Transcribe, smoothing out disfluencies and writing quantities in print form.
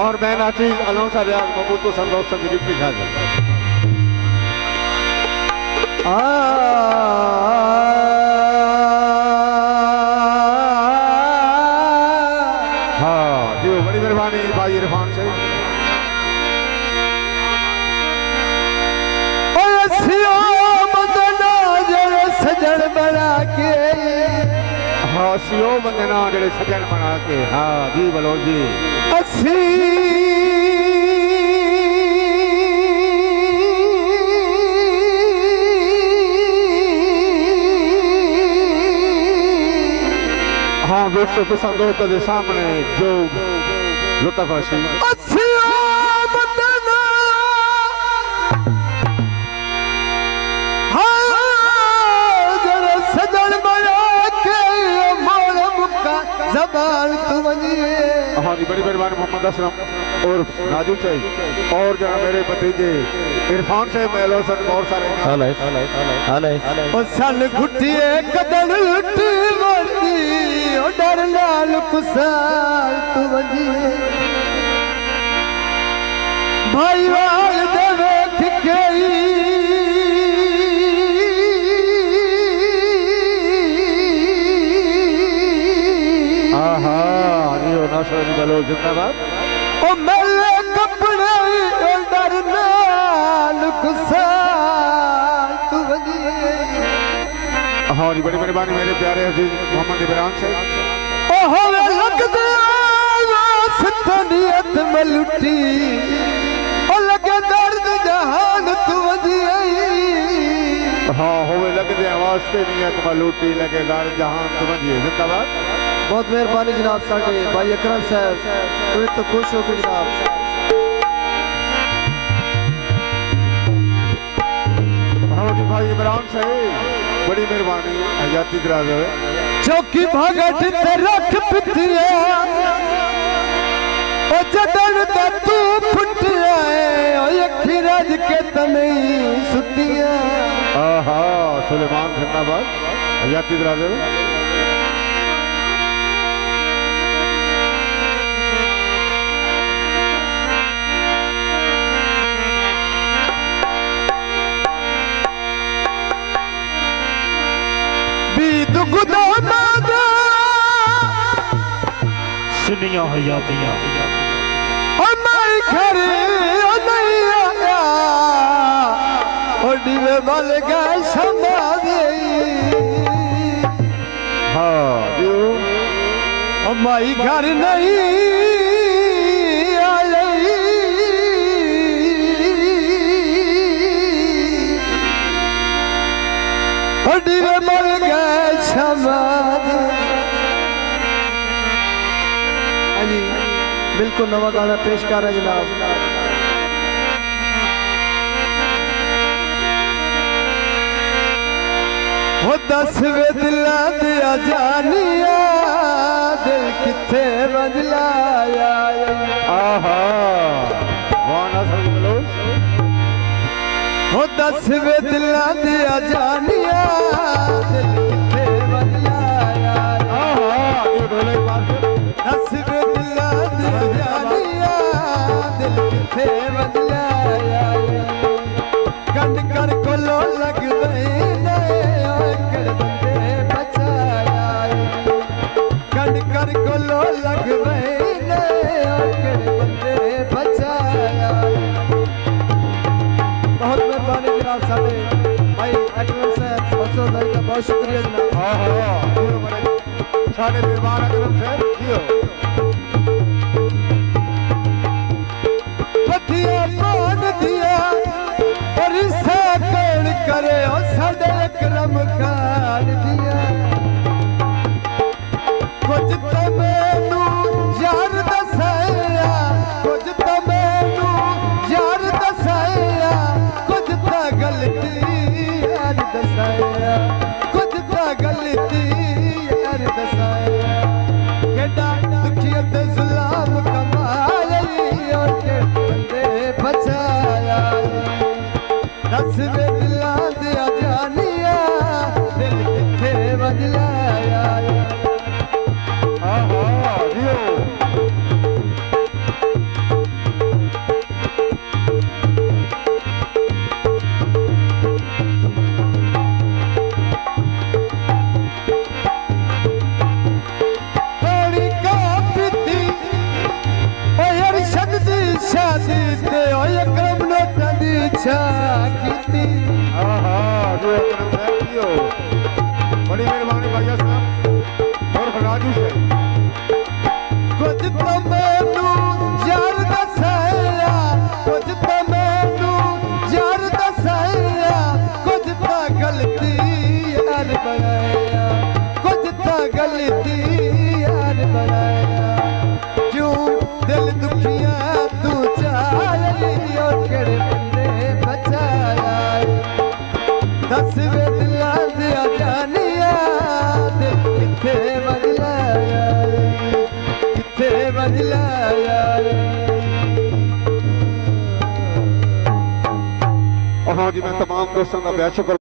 और मैं नाची अलाउंसा रियाज मबूतो संदोष संग डिप्टी साहब हाँ जी बड़ी मेहरबानी भाई इरफान से सजन बना के हाँ सीओ बंदना जड़े सजन बना के हाँ जी बोलो जी असी हाँ दोस्तों पसंदों के सामने जो लुत्फाशी जबान हाँ जी बड़ी मेहरबानी मोहम्मद असलम और नाजू चाहिए और जरा मेरे भतीजे इरफान से मेलो सन बहुत सारे और सन घुटिए कदर लुटी मोती ओ डर लाल कुसाल तू वजी भाई वाल देवे ठिकेई जिंदाबाद ओ मेले कपड़े डर नाल गुसाल तू वजी हाँ जी बड़ी मेहरबानी मेरे प्यारे अजीज मोहम्मद इमरान से ओ होवे लगदे नियत में लुटी ओ लगे दर्द जहान तू वजी हाँ होवे लगदे आवाज के नियत में लुटी लगे दर्द जहान तू वजी जिंदाबाद बहुत मेहरबानी जनाब साढ़े भाई अकरम साहब तो खुश हो गए जनाब हाँ जी भाई इमरान साहब बड़ी मेहरबानी हयाती दराज चौकी भगत ते रख पितिया ओ जदन दा तू फुटिया ओ अखी राज के तनई सुतिया आहा सुलेमान जिंदाबाद हयाती दराज सुनिया हयातियां और मैं घर ओ नहीं आया और दिवे वाले गए संभाले हाँ जो और मैं घर नहीं आई और दिवे वाले गए संभाले बिल्कुल नवा गाना पेश कर रहे जनाब हो दसवे दिला दिया जानिया दिल किथे बदलाया आहा वाना बोलो हो दसवे दिला दिया जानिया दिल किथे बदलाया आहा ये बोले पास दसवे थे बदलाया गंड कर को लो लग गए कर बंदे बचाया गंड कर को लो लग गए कर बंदे बचाया बहुत मेहरबानी जनाब साहब भाई अकरम साहब बहुत बहुत शुक्रिया जनाब हाँ हाँ साढ़े मेहमान अकरम साहब करे ओ साडे करम खान दिया कुछ तो मैनू यार दसाया कुछ तो मैनू यार दसाया कुछ तो गलती यार दसाया कुछ तो गलती यार दसाया अच्छा कीती आहा जो करम साहब जी हो बड़ी मेहरबानी भाई साहब और राजू से कुछ तो मैनू यार दसाया कुछ तो मैनू यार दसाया कुछ तो गलती यार बनाया कुछ तो गलती यार बनाया क्यों दिल दुखिया तू चाहे और केड़े बंदे बचाया दस वे दिला दिया जानिया दिल किथे बदलाया किथे बदलाया हाँ जी मैं तमाम दोस्तों का बहुत शुक्र